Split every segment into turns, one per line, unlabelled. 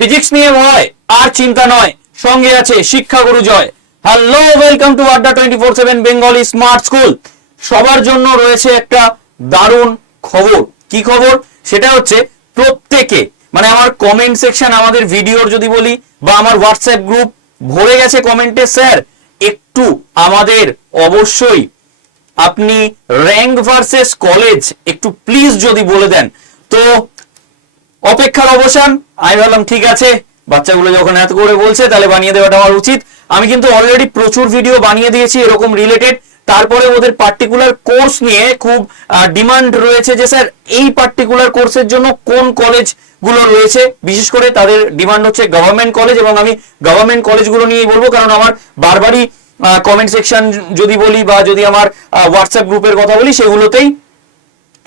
Physics নিয়ে ভয়, আর চিন্তা নয়। সঙ্গে আছে শিক্ষাগুরু Joy. Hello welcome to Adda twenty four seven Bengali smart school সবার জন্য রয়েছে একটা দারুণ খবর। কি খবর? সেটা হচ্ছে প্রত্যেকে মানে আমার কমেন্ট সেকশন আমাদের ভিডিওর যদি বলি, বা আমার হোয়াটসঅ্যাপ গ্রুপ ভরে গেছে কমেন্টে স্যার একটু আমাদের অবশ্যই আপনি র্যাঙ্ক ভার্সেস কলেজ একটু প্লিজ যদি বলে দেন। তো অপেক্ষার অবসান। আমি ভাবলাম, ঠিক আছে, বাচ্চাগুলো যখন এত করে বলছে, তাহলে বানিয়ে দেওয়াটা আমার উচিত। আমি কিন্তু অলরেডি প্রচুর ভিডিও বানিয়ে দিয়েছি এরকম রিলেটেড তারপরে ওদের পার্টিকুলার কোর্স নিয়ে খুব ডিমান্ড রয়েছে যে, স্যার, এই পার্টিকুলার কোর্সের জন্য কোন কলেজগুলো রয়েছে? বিশেষ করে তাদের ডিমান্ড হচ্ছে গভর্নমেন্ট কলেজ এবং আমি গভর্নমেন্ট কলেজগুলো নিয়েই বলব, কারণ আমার বারবারই কমেন্ট সেকশন যদি বলি বা যদি আমার হোয়াটসঅ্যাপ গ্রুপের কথা বলি, সেগুলোতেই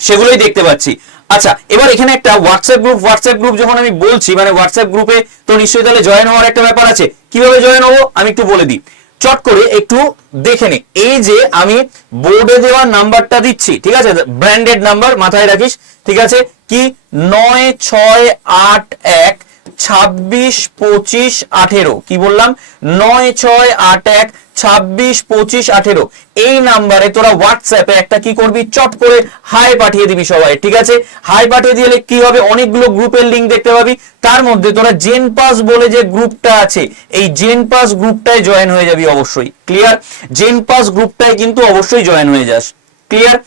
সেগুলোই দেখতে পাচ্ছি। আচ্ছা এবার এখানে একটা হোয়াটসঅ্যাপ গ্রুপ হোয়াটসঅ্যাপ গ্রুপ যখন আমি বলছি মানে হোয়াটসঅ্যাপ গ্রুপে তো নিশ্চয়ই তাহলে জয়েন হওয়ার একটা ব্যাপার আছে। কীভাবে জয়েন হব? আমি একটু বলে দিই। চট করে একটু দেখে নে। এই যে আমি বোর্ডে দেওয়া নাম্বারটা দিচ্ছি, ঠিক আছে? ব্র্যান্ডেড নাম্বার মাথায় রাখিস, ঠিক আছে? কি? নয় ছয় আট এক ছাব্বিশ পঁচিশ আঠেরো। কি বললাম? নয় ছয় আট এক ছাব্বিশ, পঁচিশ, আঠেরো। এই নাম্বারে তোরা হোয়াটসঅ্যাপে একটা কি করবি? চট করে হাই পাঠিয়ে দিবি সবাই, ঠিক আছে? হাই পাঠিয়ে দিলে কি হবে? অনেকগুলো গ্রুপের লিঙ্ক দেখতে পাবি। তার মধ্যে তোরা জেন পাস বলে যে গ্রুপটা আছে, এই জেন পাস গ্রুপটায় জয়েন হয়ে যাবি অবশ্যই। ক্লিয়ার জেন পাস গ্রুপটায় কিন্তু অবশ্যই জয়েন হয়ে যাস। ক্লিয়ার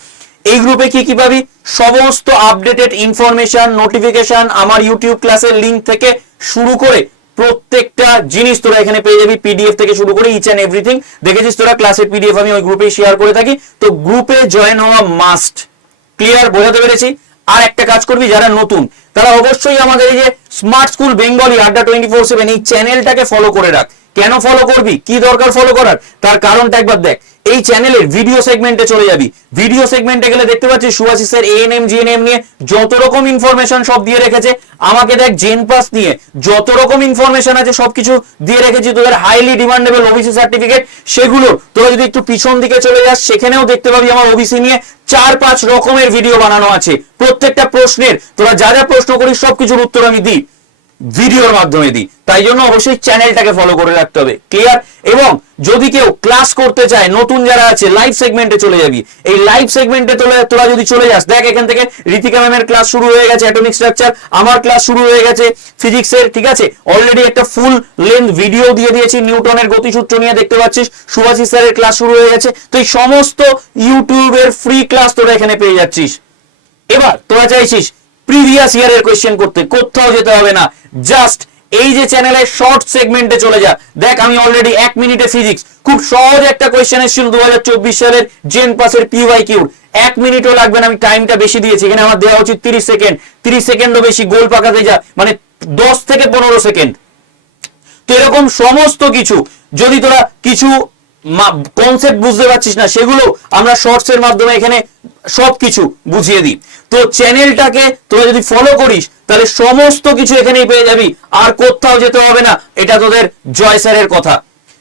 এই গ্রুপে কি কি পাবি? সমস্ত আপডেটেড ইনফরমেশন নোটিফিকেশন আমার ইউটিউব ক্লাসের লিংক থেকে শুরু করে প্রত্যেকটা জিনিস তোরা এখানে পেয়ে যাবি পিডিএফ থেকে শুরু করে ইচ অ্যান্ড এভরিথিং দেখেছিস তোরা? ক্লাসের পিডিএফ আমি ওই গ্রুপে শেয়ার করে থাকি। তো গ্রুপে জয়েন হওয়া মাস্ট ক্লিয়ার বোঝাতে পেরেছি? আর একটা কাজ করবি, যারা নতুন, তারা অবশ্যই আমাদের এই যে smart school Bengali Adda twenty four seven এই চ্যানেলটাকে ফলো করে রাখ। কেন ফলো করবি? কি দরকার ফলো করার? তার কারণটা একবার দেখ। এই চ্যানেলের ভিডিও সেগমেন্টে চলে যাবি। ভিডিও সেগমেন্টে গেলে দেখতে পাচ্ছিস সুভাষিস স্যার এএনএম জিএনএম নিয়ে যত রকম ইনফরমেশন সব দিয়ে রেখেছে। আমাকে দেখ জেন পাস নিয়ে যত রকম ইনফরমেশন আছে সবকিছু দিয়ে রেখেছি। তোদের হাইলি ডিমান্ডেবল ওবিসি সার্টিফিকেট সেগুলো তোরা যদি একটু পিছন দিকে চলে যাস, সেখানেও দেখতে পাবি আমার ওবিসি নিয়ে চার পাঁচ রকমের ভিডিও বানানো আছে। প্রত্যেকটা প্রশ্নের তোরা যা যা প্রশ্ন করিস, সবকিছুর উত্তর আমি দিই। ভিডিওর মাধ্যমে দিই। তাই জন্য অবশ্যই চ্যানেলটাকে ফলো করে রাখতে হবে। ক্লিয়ার এবং যদি কেউ ক্লাস করতে চায়, নতুন যারা আছে লাইভ সেগমেন্টে চলে যাবি। এই লাইভ সেগমেন্টে তোরা যদি চলে যাস, দেখ এখান থেকে ঋতিকা ম্যামের ক্লাস শুরু হয়ে গেছে অ্যাটমিক স্ট্রাকচার আমার ক্লাস শুরু হয়ে গেছে ফিজিক্সের ঠিক আছে? অলরেডি একটা ফুল লেন্থ ভিডিও দিয়ে দিয়েছি নিউটনের গতিসূত্র নিয়ে দেখতে পাচ্ছিস, সুভাষিস স্যারের ক্লাস শুরু হয়ে গেছে। তো এই সমস্ত ইউটিউবের ফ্রি ক্লাস তোরা এখানে পেয়ে যাচ্ছিস। এবার তোরা চাইছিস প্রিভিয়াস ইয়ারের কোয়েশ্চেন করতে, কোথাও যেতে হবে না। জাস্ট এই যে চ্যানেলে শর্ট সেগমেন্টে চলে যা। দেখ, আমি অলরেডি এক মিনিটে ফিজিক্স খুব সহজ একটা কোয়েশ্চেন এসেছিল দু হাজার চব্বিশ সালের জেন পাসের পিওয়াই কিউ এক মিনিটও লাগবে না, আমি টাইমটা বেশি দিয়েছি। এখানে আমার দেওয়া উচিত তিরিশ সেকেন্ড তিরিশ সেকেন্ডও বেশি গোল পাকাতে যা মানে দশ থেকে পনেরো সেকেন্ড তো এরকম সমস্ত কিছু, যদি তোরা কিছু কনসেপ্ট বুঝতে পারছিস না, সেগুলো আমরা শর্টস এর মাধ্যমে এখানে সবকিছু বুঝিয়ে দিই। তো চ্যানেলটাকে তোরা যদি ফলো করিস, তাহলে সমস্ত কিছু এখানেই পেয়ে যাবি, আর কোথাও যেতে হবে না, এটা তোদের জয় স্যারের কথা।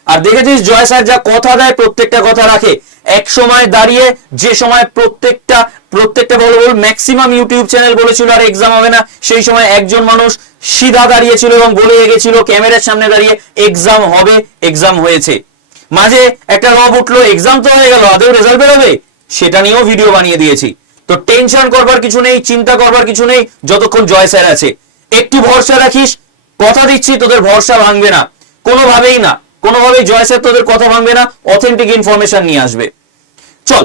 আর দেখেছিস, জয় স্যার যা কথা দেয়, প্রত্যেকটা কথা রাখে। এক সময় দাঁড়িয়ে, যে সময় প্রত্যেকটা প্রত্যেকটা বড় বড় ম্যাক্সিমাম ইউটিউব চ্যানেল বলেছিল, আর এক্সাম হবে না, সেই সময় একজন মানুষ সিধা দাঁড়িয়েছিল এবং বলে গেছিল ক্যামেরার সামনে দাঁড়িয়ে এক্সাম হবে এক্সাম হয়েছে। মাঝে একটা রব উঠল এক্সাম তো হয়ে গেল আদেও রেজাল্ট বেরোবে? সেটা নিয়েও ভিডিও বানিয়ে দিয়েছি। তো টেনশন করবার কিছু নেই, চিন্তা করবার কিছু নেই, যতক্ষণ জয় স্যার আছে। একটু ভরসা রাখিস, কথা দিচ্ছি, তোদের ভরসা ভাঙবে না। কোনোভাবেই না, কোনোভাবেই জয় স্যার তোদের কথা ভাঙবে না অথেন্টিক ইনফরমেশন নিয়ে আসবে। চল,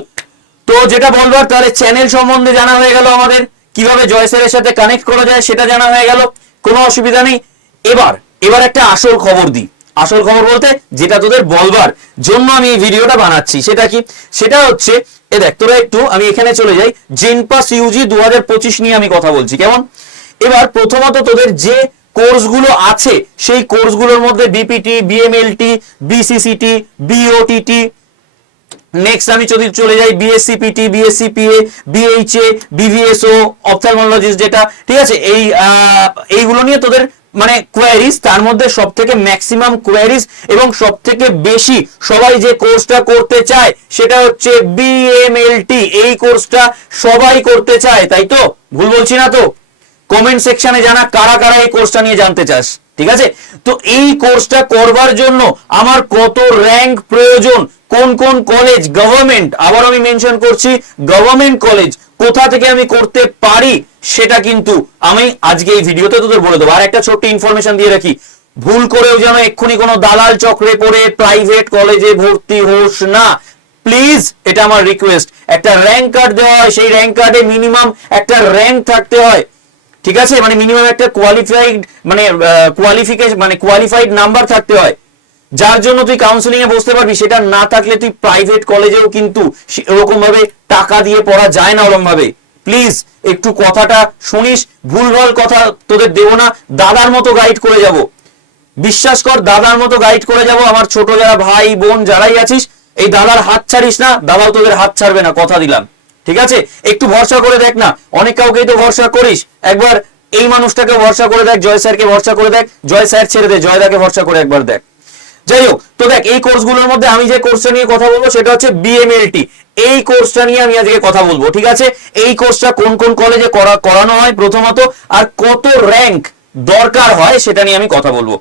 তো যেটা বলবার, তাহলে চ্যানেল সম্বন্ধে জানা হয়ে গেল আমাদের। কীভাবে জয় স্যারের সাথে কানেক্ট করা যায়, সেটা জানা হয়ে গেল। কোনো অসুবিধা নেই। এবার এবার একটা আসল খবর দিই। আসল খবর বলতে যেটা তোদের বলবার জন্য আমি এই ভিডিওটা বানাচ্ছি, সেটা কি? সেটা হচ্ছে, এ দেখ, তোরা একটু, আমি এখানে চলে যাই জেনপাস ইউজি দু হাজার পঁচিশ নিয়ে আমি কথা বলছি, কেমন? এবার প্রথমত তোদের যে কোর্সগুলো আছে, সেই কোর্সগুলোর মধ্যে BPT BMLT BCCT BOTT next আমি যদি চলে যাই BSc PT BSc PA BHA BVSO ophthalmologist যেটা, ঠিক আছে? এই এইগুলো নিয়ে তোদের মানে কোয়ারিজ তার মধ্যে সব থেকে ম্যাক্সিমাম কোয়ারিজ এবং সব থেকে বেশি সবাই যে কোর্সটা করতে চায়, সেটা হচ্ছে বিএমএলটি এই কোর্সটা সবাই করতে চায়, তাই তো? ভুল বলছি না তো? কমেন্ট সেকশনে জানা কারা কারা এই কোর্সটা নিয়ে জানতে চাস, ঠিক আছে? তো এই কোর্সটা করবার জন্য আমার কত র্যাঙ্ক প্রয়োজন? কোন কোন কলেজ গভর্নমেন্ট আবার আমি মেনশন করছি গভর্নমেন্ট কলেজ কোথা থেকে আমি করতে পারি, সেটা কিন্তু আমি আজকে এই ভিডিওতে তোদের বলে দেবো। আর একটা ছোট্ট ইনফরমেশন দিয়ে রাখি। ভুল করেও যেন এক্ষুনি কোনো দালাল চক্রে পড়ে প্রাইভেট কলেজে ভর্তি হোস না। প্লিজ এটা আমার রিকোয়েস্ট একটা র্যাঙ্ক কার্ড দেওয়া হয়, সেই র্যাঙ্ক কার্ডে মিনিমাম একটা র্যাঙ্ক থাকতে হয়। ঠিক আছে? মানে মিনিমাম একটা কোয়ালিফাইড মানে কোয়ালিফিকেশন মানে কোয়ালিফাইড নাম্বার থাকতে হয়। যার জন্য তুই কাউন্সিলিং এ বসতে পারবি, সেটা না থাকলে তুই প্রাইভেট কলেজেও কিন্তু এরকম ভাবে টাকা দিয়ে পড়া যায় না ওরকম ভাবে প্লিজ একটু কথাটা শুনিস, ভুলভাল কথা তোদের দেবো না, দাদার মতো গাইড করে যাব। বিশ্বাস কর, দাদার মতো গাইড করে যাব, আমার ছোট যারা ভাই, বোন যারাই আছিস, এই দাদার হাত ছাড়িস না, দাদাও তোদের হাত ছাড়বে না, কথা দিলাম। ঠিক আছে? একটু ভরসা করে দেখ না, অনেক কাউকেই তো ভরসা করিস। একবার এই মানুষটাকে ভরসা করে দেখ, জয় স্যারকে ভরসা করে দেখ, জয় স্যার ছেড়ে দে জয়দাকে ভরসা করে একবার দেখ। যাই হোক, তো দেখ, এই কোর্সগুলোর মধ্যে আমি যে কোর্সটা নিয়ে কথা বলব সেটা হচ্ছে বিএমএলটি এই কোর্সটা নিয়ে আমি আজকে কথা বলব, ঠিক আছে? এই কোর্সটা কোন কোন কলেজে করা করানো হয় প্রথমত, আর কত র্যাঙ্ক দরকার হয় সেটা নিয়ে আমি কথা বলব।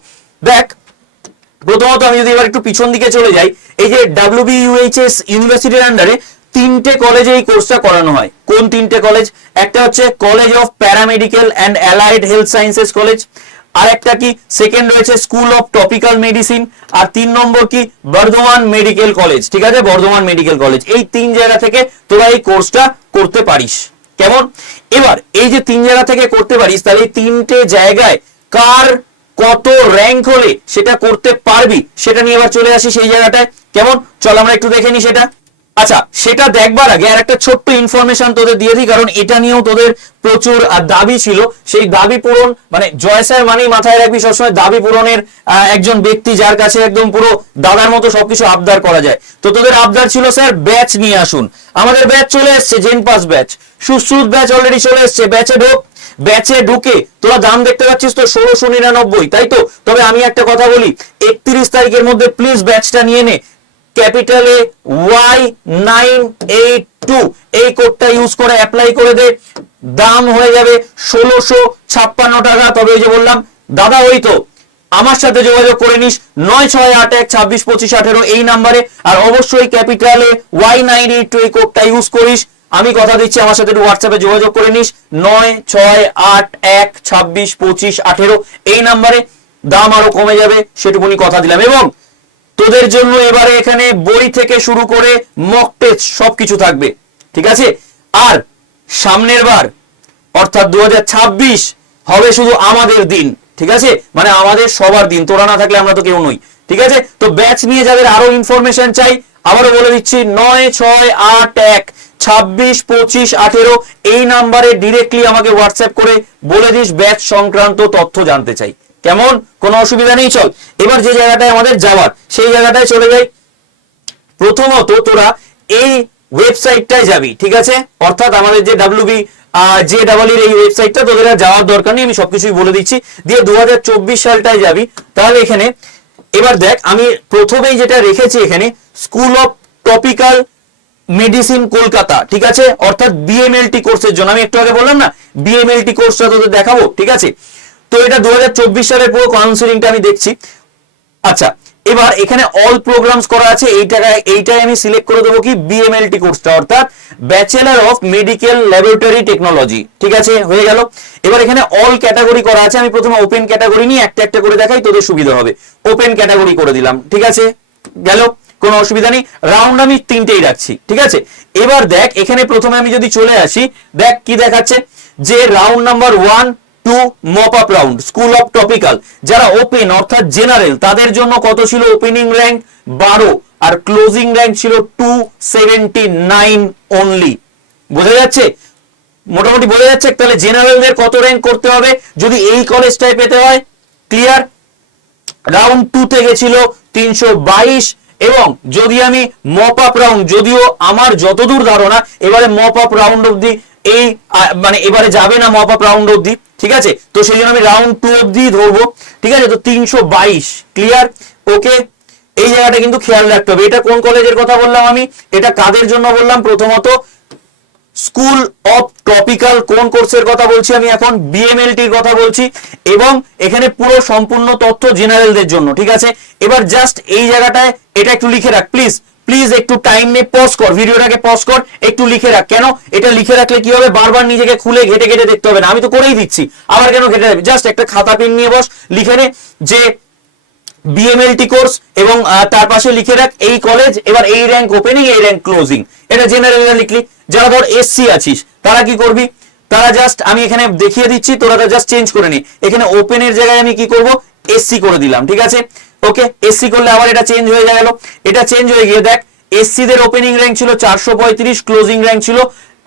দেখ, প্রথমত আমি যদি এবার একটু পিছন দিকে চলে যাই, এই যে ডাব্লিউবিইউএইচএস ইউনিভার্সিটির আন্ডারে তিনটে কলেজে এই কোর্সটা করানো হয়। কোন তিনটে কলেজ একটা হচ্ছে college of paramedical and allied health sciences college আর একটা কি? সেকেন্ড রয়েছে স্কুল অফ টপিক্যাল মেডিসিন আর তিন নম্বর কি? বর্ধমান মেডিকেল কলেজ ঠিক আছে? বর্ধমান মেডিকেল কলেজ এই তিন জায়গা থেকে তোরা এই কোর্সটা করতে পারিস। কেমন? এবার এই যে তিন জায়গা থেকে করতে পারিস, তাহলে এই তিনটে জায়গায় কার কত র্যাঙ্ক হলে সেটা করতে পারবি, সেটা নিয়ে এবার চলে আসি সেই জায়গাটায়। কেমন? চল আমরা একটু দেখে নি সেটা। আচ্ছা সেটা দেখবার আগে আর একটা ছোট্ট ইনফরমেশন তোদের দিয়ে দিই, কারণ এটা নিয়েও তোদের প্রচুর দাবি ছিল। সেই দাবি পূরণ মানে জয় স্যার মানেই মাথায় রাখবি সবসময়, দাবি পূরণের একজন ব্যক্তি যার কাছে একদম পুরো দাদার মতো সবকিছু আবদার করা যায়। তো তোদের আবদার ছিল, স্যার, ব্যাচ নিয়ে আসুন। আমাদের ব্যাচ চলে এসছে gen pass batch. Sushruta batch already চলে এসছে, ব্যাচে ঢোক, ব্যাচে ঢুকে। তোরা দাম দেখতে পাচ্ছিস তো, ষোলোশো নিরানব্বই, তাই তো? তবে আমি একটা কথা বলি, একত্রিশ তারিখের মধ্যে প্লিজ ব্যাচটা নিয়ে নে। ক্যাপিটালে ওয়াই নাইন এইট টু এই কোডটা ইউজ করে অ্যাপ্লাই করে দে। দাম হয়ে যাবে ষোলোশো ছাপ্পান্ন টাকা। তবে ওই যে বললাম, দাদা ওই তো, আমার সাথে যোগাযোগ করে নিস নয় ছয় আট এক ছাব্বিশ পঁচিশ আঠেরো এই নাম্বারে আর অবশ্যই ক্যাপিটালে ওয়াই নাইন এইট টু এই কোডটা ইউজ করিস। আমি কথা দিচ্ছি, আমার সাথে একটু হোয়াটসঅ্যাপে যোগাযোগ করে নিস। নয় ছয় আট এক ছাব্বিশ পঁচিশ আঠেরো এই নাম্বারে দাম আরও কমে যাবে, সেটুকুনি কথা দিলাম। এবং তোদের জন্য এবারে এখানে বই থেকে শুরু করে মক টেস্ট সবকিছু থাকবে, ঠিক আছে? আর সামনের বার, অর্থাৎ দু হবে শুধু আমাদের দিন, ঠিক আছে? মানে আমাদের সবার দিন, তোরা না থাকলে আমরা তো কেউ নই, ঠিক আছে? তো ব্যাচ নিয়ে যাদের আরও ইনফরমেশন চাই, আবারও বলে দিচ্ছি, নয়, ছয়, আট, এক, ছাব্বিশ, পঁচিশ, আঠেরো, এই নাম্বারে ডিরেক্টলি আমাকে হোয়াটসঅ্যাপ করে বলে দিস ব্যাচ সংক্রান্ত তথ্য জানতে চাই। কেমন? কোনো অসুবিধা নেই, চল। এবার যে জায়গাটায় আমাদের যাওয়ার, সেই জায়গাটায় চলে যাই। প্রথমত তোরা এই ওয়েবসাইটটায় যাবি, ঠিক আছে? অর্থাৎ আমাদের যে ডাব্লিউবি যে ডাবল এর এই ওয়েবসাইটটা, তোদের যাওয়ার দরকার নেই, আমি সবকিছুই বলে দিচ্ছি। দিয়ে দু সালটায় যাবি। তাহলে এখানে, এবার দেখ, আমি প্রথমেই যেটা রেখেছি এখানে, school of topical medicine Kolkata, ঠিক আছে? অর্থাৎ বিএমএলটি কোর্সের জন্য। আমি একটু আগে বললাম না? বিএমএলটি কোর্সটা তোদের দেখাবো, ঠিক আছে? তো এটা দু হাজার চব্বিশ সালের পুরো কাউন্সিলিংটা আমি দেখছি। আচ্ছা এবার এখানে অল প্রোগ্রামস করা আছে এইটাকে এইটাই আমি সিলেক্ট করে দেবো কি? বিএমএলটি কোর্সটা অর্থাৎ bachelor of medical laboratory technology ঠিক আছে? হয়ে গেল। এবার এখানে অল ক্যাটাগরি করা আছে, আমি প্রথমে ওপেন ক্যাটাগরি নিয়ে একটা একটা করে দেখাই, তোদের সুবিধা হবে। ওপেন ক্যাটাগরি করে দিলাম, ঠিক আছে? গেল, কোনো অসুবিধা নেই। রাউন্ড আমি তিনটেই রাখছি, ঠিক আছে? এবার দেখ, এখানে প্রথমে আমি যদি চলে আসি, দেখ কি দেখাচ্ছে? যে round number one two mop up round school of topical যারা ওপেন অর্থাৎ জেনারেল তাদের জন্য কত ছিল ওপেনিং র্যাঙ্ক বারো। আর ক্লোজিং র্যাঙ্ক ছিল টু সেভেন্টি নাইন অনলি বোঝা যাচ্ছে? মোটামুটি বোঝা যাচ্ছে? তাহলে জেনারেলদের কত র্যাঙ্ক করতে হবে? যদি এই কলেজটায় পেতে হয় ক্লিয়ার রাউন্ড টু তে গেছিল তিনশো বাইশ। এবং যদি আমি মপ আপ রাউন্ড যদিও আমার যতদূর ধারণা, এবারে মপ আপ রাউন্ড অব্দি এই মানে এবারে যাবে না মপ আপ রাউন্ড অব্দি ঠিক আছে? তো সেই জন্য আমি রাউন্ড টু অব্দি ধরবো। ঠিক আছে? তো তিনশো বাইশ ক্লিয়ার ওকে এই জায়গাটা কিন্তু খেয়াল রাখতে হবে। এটা কোন কলেজের কথা বললাম আমি? এটা কাদের জন্য বললাম? প্রথমত স্কুল অফ টপিক্যাল কোন কোর্সের কথা বলছি আমি এখন? বিএমএলটির কথা বলছি। এবং এখানে পুরো সম্পূর্ণ তথ্য জেনারেলদের জন্য, ঠিক আছে? এবার জাস্ট এই জায়গাটায় এটা একটু লিখে রাখ প্লিজ প্লিজ একটু টাইম নে পজ কর ভিডিওটাকে পজ কর, একটু লিখে রাখ। কেন? এটা লিখে রাখলে কি হবে? বারবার নিজেকে খুলে ঘেটে ঘেটে দেখতে হবে না। আমি তো করেই দিচ্ছি। আবার কেন ঘেটে যাবে জাস্ট একটা খাতা পেন নিয়ে বস, লিখে নে যে বিএমএলটি কোর্স এবং তার পাশে লিখে রাখ এই কলেজ এবার এই র্যাঙ্ক ওপেনিং এই র্যাঙ্ক ক্লোজিং এটা জেনারেল লিখলি। যারা ধর এসসি আছিস, তারা কি করবি? তারা জাস্ট আমি এখানে দেখিয়ে দিচ্ছি, তোরা জাস্ট চেঞ্জ করে নি। এখানে ওপেনের জায়গায় আমি কি করব? এসসি করে দিলাম, ঠিক আছে? ওকে এসসি করলে আবার এটা চেঞ্জ হয়ে গেল। এটা চেঞ্জ হয়ে গিয়ে দেখ এসসি দের ওপেনিং র্যাঙ্ক ছিল চারশো পঁয়ত্রিশ ক্লোজিং র্যাঙ্ক ছিল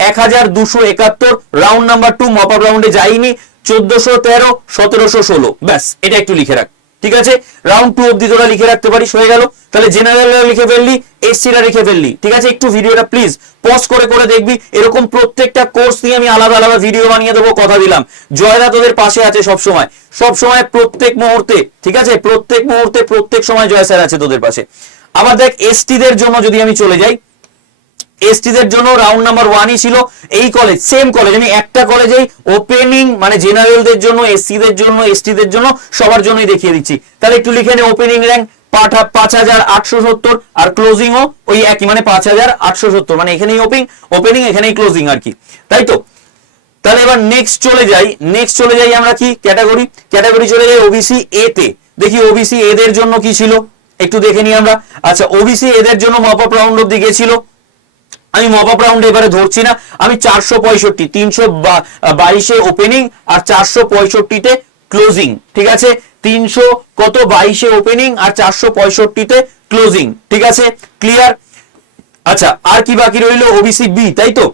এক হাজার দুশো একাত্তর। Round number two mop up রাউন্ডে যাইনি, চোদ্দশো তেরো, সতেরোশো ষোলো। ব্যাস, এটা একটু লিখে রাখ। ঠিক আছে? রাউন্ড টু অব্দি তোরা লিখে রাখতে পারিস, হয়ে গেল। তাহলে জেনারেল লিখে ফেললি এসসিরা লিখে ফেললি। ঠিক আছে? একটু ভিডিওটা প্লিজ পজ করে করে দেখবি। এরকম প্রত্যেকটা কোর্স নিয়ে আমি আলাদা আলাদা ভিডিও বানিয়ে দেবো, কথা দিলাম। জয়দা তোদের পাশে আছে সব সময় সব সময় প্রত্যেক মুহূর্তে, ঠিক আছে? প্রত্যেক মুহূর্তে, প্রত্যেক সময় জয় স্যার আছে তোদের পাশে। আবার দেখ এসটি দের জন্য যদি আমি চলে যাই এসটিদের জন্য রাউন্ড নাম্বার ওয়ানই ছিল এই কলেজ সেম কলেজ আমি একটা কলেজেই ওপেনিং মানে জেনারেলদের জন্য এসসিদের জন্য এসটিদের জন্য সবার জন্যই দেখিয়ে দিচ্ছি। তাহলে একটু লিখে নে ওপেনিং র্যাঙ্ক পাঁচ হাজার আটশো সত্তর আর ক্লোজিংও ওই একই মানে পাঁচ হাজার আটশো সত্তর। মানে এখানেই ওপেনিং ওপেনিং এখানেই ক্লোজিং আর কি। তাই তো? তাহলে এবার নেক্সট চলে যাই। নেক্সট চলে যাই আমরা কি? ক্যাটাগরি ক্যাটাগরি চলে যাই ওবিসি এ তে। দেখি ওবিসি এদের জন্য কি ছিল? একটু দেখে নিই আমরা। আচ্ছা ওবিসি এদের জন্য মপ রাউন্ড অব্দি গেছিল। আমি মপ আপ রাউন্ড এবারে ধরছি না। আমি চারশো পঁয়ষট্টি, তিনশো বাইশে ওপেনিং আর চারশো পঁয়ষট্টিতে ক্লোজিং ঠিক আছে? তিনশো কত বাইশে ওপেনিং আর চারশো পঁয়ষট্টিতে ক্লোজিং ঠিক আছে? ক্লিয়ার আচ্ছা আর কি বাকি রইল? ওবিসি বি তাই তো?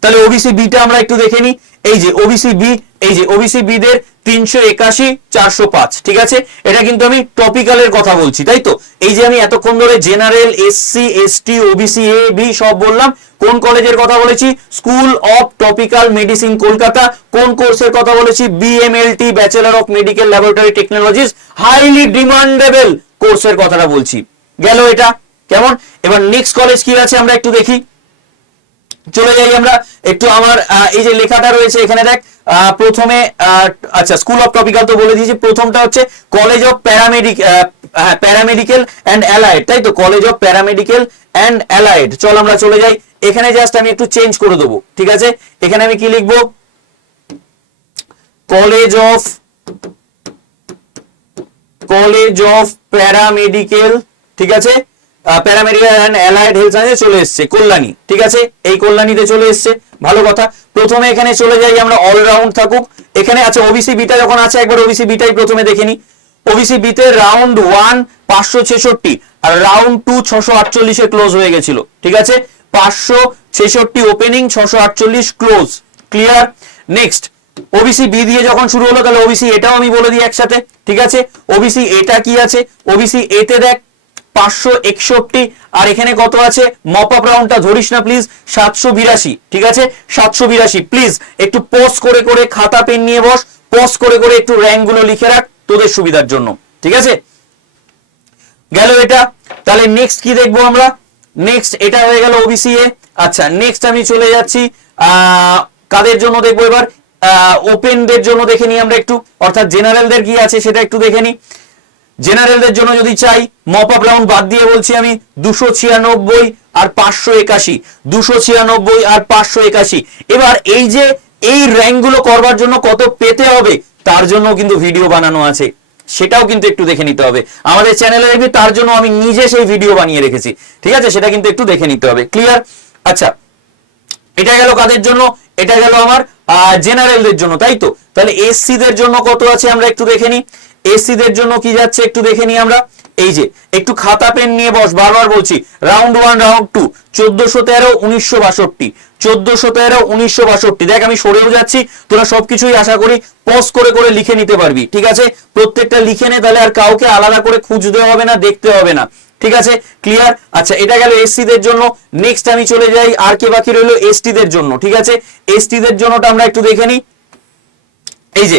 তাহলে ওবিসি বিটা আমরা একটু দেখে নিই। এই যে ওবিসি বি এই যে ওবিসি বি দের তিনশো একাশি, চারশো পাঁচ, ঠিক আছে? এটা কিন্তু আমি টপিক্যালের কথা বলছি, তাই তো? এই যে আমি এতক্ষণ ধরে general SC ST OBC A B সব বললাম, কোন কলেজের কথা বলেছি? School of topical medicine Kolkata. কোন কোর্সের কথা বলেছি? BMLT bachelor of medical laboratory technologies highly demandable কোর্সের কথাটা বলছি। গেল এটা, কেমন? এবার নেক্সট কলেজ কি আছে আমরা একটু দেখি। চলে যাই আমরা। একটু আমার এই যে লেখাটা রয়েছে এখানে দেখ। প্রথমে আচ্ছা স্কুল অফ টপিক্যাল তো বলে দিয়েছি। প্রথমটা হচ্ছে college of paramedic paramedical and allied তাই তো? College of paramedical and allied চল আমরা চলে যাই। এখানে জাস্ট আমি একটু চেঞ্জ করে দেবো, ঠিক আছে? এখানে আমি কি লিখব? College of college of paramedical ঠিক আছে? প্যারামেডিক্যাল অ্যান্ড হেলথ সায়েন্সে চলে এসেছে, কল্যাণী, ঠিক আছে? এই কল্যাণীতে চলে এসেছে, ভালো কথা। প্রথমে এখানে চলে যাই, আমরা অলরাউন্ড থাকুক। এখানে আছে ওবিসি বিটা যখন আছে, একবার ওবিসি বিটাই প্রথমে দেখে নি। ওবিসি বিতে রাউন্ড ওয়ান পাঁচশো ছেষট্টি, আর রাউন্ড টু ছশো আটচল্লিশে ক্লোজ হয়ে গেছিল, ঠিক আছে? পাঁচশো ছেষট্টি ওপেনিং ছশো আটচল্লিশ close clear next OBC B দিয়ে যখন শুরু হলো, তাহলে ওবিসি এটাও আমি বলে দিই একসাথে, ঠিক আছে? ওবিসি এটা কি আছে? ওবিসি এতে দেখ পাঁচশো একষট্টি। আর এখানে কত আছে? মপ আপ রাউন্ডটা ধরিস না প্লিজ সাতশো বিরাশি, ঠিক আছে? সাতশো বিরাশি প্লিজ একটু পজ করে করে খাতা পেন নিয়ে বস। পজ করে করে একটু র্যাঙ্কগুলো লিখে রাখ তোদের সুবিধার জন্য, ঠিক আছে? গেল এটা। তাহলে নেক্সট কি দেখব আমরা? নেক্সট এটা হয়ে গেল ওবিসি এ আচ্ছা নেক্সট আমি চলে যাচ্ছি কাদের জন্য দেখব এবার? ওপেনদের জন্য দেখে নিই আমরা একটু। অর্থাৎ জেনারেলদের কি আছে সেটা একটু দেখে নিই। জেনারেলদের জন্য যদি চাই মপ আপ রাউন্ড বাদ দিয়ে বলছি আমি দুশো ছিয়ানব্বই আর পাঁচশো একাশি, দুশো ছিয়ানব্বই আর পাঁচশো একাশি। এবার এই যে এই র্যাঙ্কগুলো করবার জন্য কত পেতে হবে, তার জন্য কিন্তু ভিডিও বানানো আছে। সেটাও কিন্তু একটু দেখে নিতে হবে। আমাদের চ্যানেলে দেখবি, তার জন্য আমি নিজে সেই ভিডিও বানিয়ে রেখেছি। ঠিক আছে? সেটা কিন্তু একটু দেখে নিতে হবে। ক্লিয়ার আচ্ছা। এটা গেল কাদের জন্য? এটা গেল আমার জেনারেলদের জন্য, তাই তো? তাহলে এসসি দের জন্য কত আছে আমরা একটু দেখে নিই। এসসি দের জন্য কি যাচ্ছে একটু দেখে নিই আমরা। এই যে, একটু খাতা পেন নিয়ে বস, বারবার বলছি। রাউন্ড ওয়ান রাউন্ড টু চোদ্দশো তেরো, উনিশশো বাষট্টি, চোদ্দশো তেরো, উনিশশো বাষট্টি। দেখ, আমি সরেও যাচ্ছি, তোরা সবকিছুই আশা করি পজ করে করে লিখে নিতে পারবি, ঠিক আছে? প্রত্যেকটা লিখে নে, তাহলে আর কাউকে আলাদা করে খুঁজতে হবে না, দেখতে হবে না, ঠিক আছে? ক্লিয়ার আচ্ছা এটা গেল দের জন্য। নেক্সট আমি চলে যাই, আর কে বাকি রইল? দের জন্য, ঠিক আছে? দের জন্যটা আমরা একটু দেখে নিই। এই যে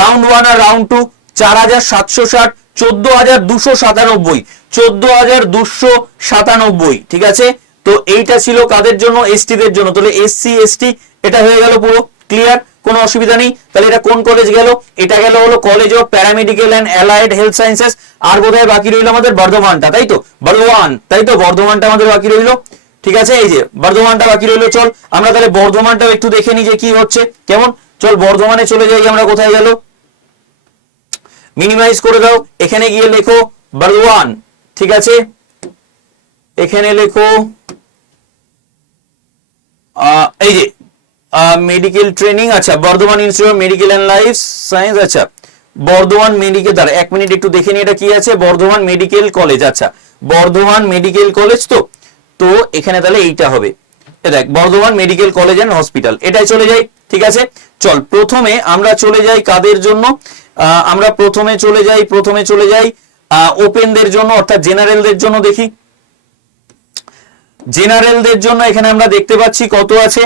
রাউন্ড ওয়ান আর রাউন্ড টু চার হাজার সাতশো ষাট, চোদ্দ হাজার দুশো সাতানব্বই, চোদ্দ হাজার দুশো সাতানব্বই, ঠিক আছে? তো এইটা ছিল কাদের জন্য? এসটি দের জন্য। তাহলে এসসি, এসটি, এটা হয়ে গেল পুরো ক্লিয়ার কোনো অসুবিধা নেই। তাহলে এটা কোন কলেজ গেল? এটা গেল হলো college of paramedical and allied health sciences আর বোধহয় বাকি রইল আমাদের? বর্ধমানটা, তাই তো? বর্ধমান, তাই তো? বর্ধমানটা আমাদের বাকি রইল। ঠিক আছে? এই যে, বর্ধমানটা বাকি রইল, চল। আমরা তাহলে বর্ধমানটাও একটু দেখে নিই যে কি হচ্ছে। কেমন? চল, বর্ধমানে চলে যাই আমরা কোথায় গেল? মিনিমাইজ করে দাও। এখানে গিয়ে লেখো বর্ধমান ঠিক আছে? এখানে লেখো এই যে মেডিকেল ট্রেনিং আচ্ছা Bardhaman institute medical and life science আচ্ছা বর্ধমান মেডিকেল দ্বারা এক মিনিট একটু দেখে নিই এটা কি আছে? বর্ধমান মেডিকেল কলেজ আচ্ছা বর্ধমান মেডিকেল কলেজ তো তো এখানে তাহলে এইটা হবে। দেখ, Bardhaman medical college and hospital এটাই চলে যাই, ঠিক আছে? চল, প্রথমে আমরা চলে যাই কাদের জন্য? আমরা প্রথমে চলে যাই, প্রথমে চলে যাই ওপেনদের জন্য, অর্থাৎ জেনারেলদের জন্য দেখি। জেনারেলদের জন্য এখানে আমরা দেখতে পাচ্ছি কত আছে।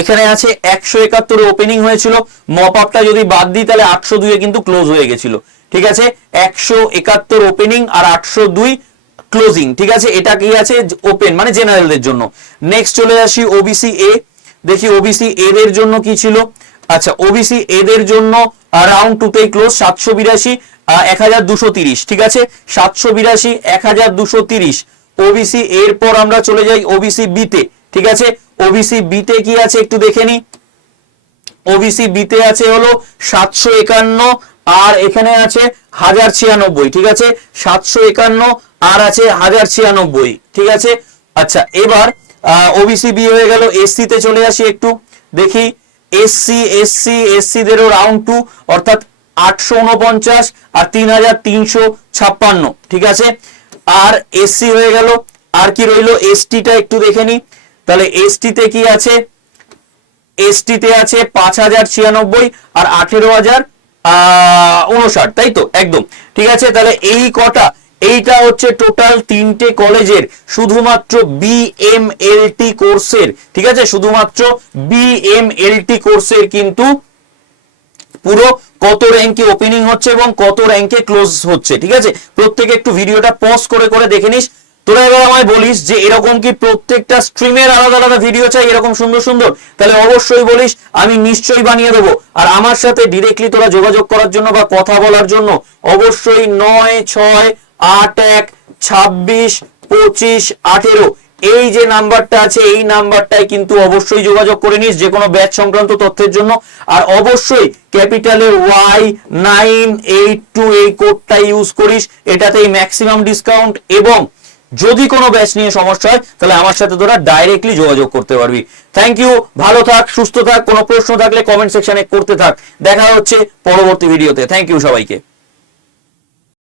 এখানে আছে একশো একাত্তর ওপেনিং হয়েছিল। মপ আপটা যদি বাদ দিই, তাহলে আটশো দুইয়ে কিন্তু ক্লোজ হয়ে গেছিল। ঠিক আছে? একশো একাত্তর ওপেনিং আর আটশো দুই ক্লোজিং ঠিক আছে? এটা কি আছে? ওপেন মানে জেনারেলদের জন্য। নেক্সট চলে আসি ওবিসি এ দেখি ওবিসি এদের জন্য কি ছিল? আচ্ছা ওবিসি এদের জন্য রাউন্ড টু টুতেই ক্লোজ সাতশো বিরাশি এক হাজার দুশো তিরিশ, ঠিক আছে? সাতশো বিরাশি, এক হাজার দুশো তিরিশ। ওবিসি এরপর আমরা চলে যাই ওবিসি বিতে ঠিক আছে? ওবিসি বিতে কি আছে একটু দেখে নি? ওবিসি বিতে আছে হলো সাতশো একান্ন, আর এখানে আছে হাজার ছিয়ানব্বই, ঠিক আছে? সাতশো একান্ন, আর আছে হাজার ছিয়ানব্বই, ঠিক আছে? আচ্ছা এবার ওবিসি বি হয়ে গেল এসসি তে চলে আসি একটু, দেখি। এসসি এসসি এসসি দেরও রাউন্ড টু অর্থাৎ আটশো উনপঞ্চাশ আর তিন হাজার তিনশো ছাপ্পান্ন, ঠিক আছে? আর এসসি হয়ে গেল, আর কি রইল? এসটিটা একটু দেখে নি। তাহলে এসটিতে কি আছে? এসটিতে আছে পাঁচ হাজার ছিয়ানব্বই আর আঠেরো হাজার উনষাট তাই তো? একদম। ঠিক আছে, তাহলে এই কটা এইটা হচ্ছে টোটাল তিনটে কলেজের শুধুমাত্র বিএমএলটি কোর্সের, ঠিক আছে? শুধুমাত্র বিএমএলটি কোর্সের কিন্তু পুরো কত র্যাঙ্কে ওপেনিং হচ্ছে এবং কত র্যাঙ্কে ক্লোজ হচ্ছে, ঠিক আছে? প্রত্যেকে একটু ভিডিওটা পজ করে করে দেখে নিস। তোরা এবার আমায় বলিস যে এরকম কি প্রত্যেকটা স্ট্রিমের আলাদা আলাদা ভিডিও চাই, এরকম সুন্দর সুন্দর? তাহলে অবশ্যই বলিস, আমি নিশ্চয়ই বানিয়ে দেবো। আর আমার সাথে ডিরেক্টলি তোরা যোগাযোগ করার জন্য বা কথা বলার জন্য অবশ্যই নয় ছয় আট এক, ছাব্বিশ, পঁচিশ, আঠেরো। এই যে নাম্বারটা আছে, এই নাম্বারটায় কিন্তু অবশ্যই যোগাযোগ করে নিস যে কোনো ব্যাচ সংক্রান্ত তথ্যের জন্য। আর অবশ্যই ক্যাপিটালে ওয়াই নাইন এইট টু এই কোডটা ইউজ করিস। এটাতেই ম্যাক্সিমাম ডিসকাউন্ট এবং যদি কোনো ব্যাচ নিয়ে সমস্যা হয়, তাহলে আমার সাথে তোরা ডাইরেক্টলি যোগাযোগ করতে পারবি। থ্যাংক ইউ ভালো থাক, সুস্থ থাক, কোনো প্রশ্ন থাকলে কমেন্ট সেকশনে করতে থাক। দেখা হচ্ছে পরবর্তী ভিডিওতে থ্যাংক ইউ সবাইকে।